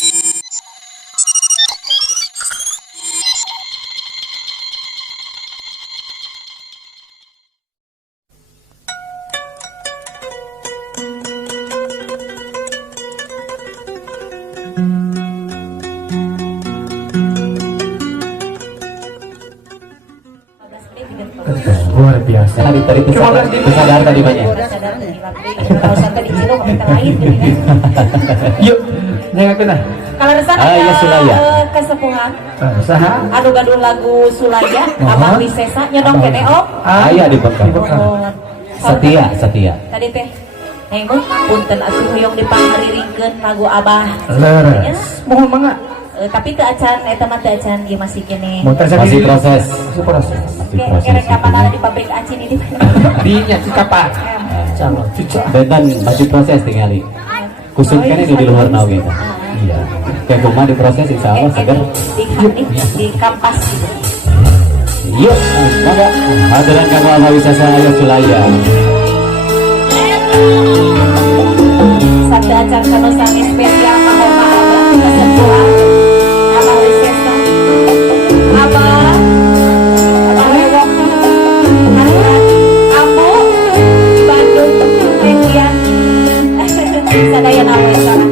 Luar biasa. Tadi kesadaran tadi banyak. Yuk, jangan kena. Kalau resana iya Sulaya. kesepuhan Saha? anu gaduh lagu Sulaya Abang Wisesa nyodong kene oh. Iya di Bekal. Setia. Tadi teh Hengul punten atuh hoyong dipangariringkeun lagu Abah. Leres. Mohon mangga. Tapi teu acan eta mah teu acan ieu masih kene. Masih proses. Kere kapan ada di pabrik acin ini. Di nya Cikapat. Calon cuca. Dan masih proses tinggali. Kusum kan itu di luar nau gitu. Iya. Kayak rumah diproses insya Allah segar. Di kampas gitu. Yuk, maka hadiran kamu Abah Wisesa Ayo Sulaya. Sabda acan kanu sami spesial mahoma Abah kesepuhan Abah Wisesa. Abah Rewok Harian Amu Bandung Median sadaya nawe sana.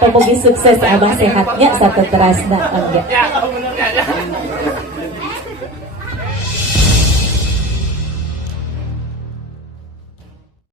Pemugi sukses abah sehatnya satu terasna enggak.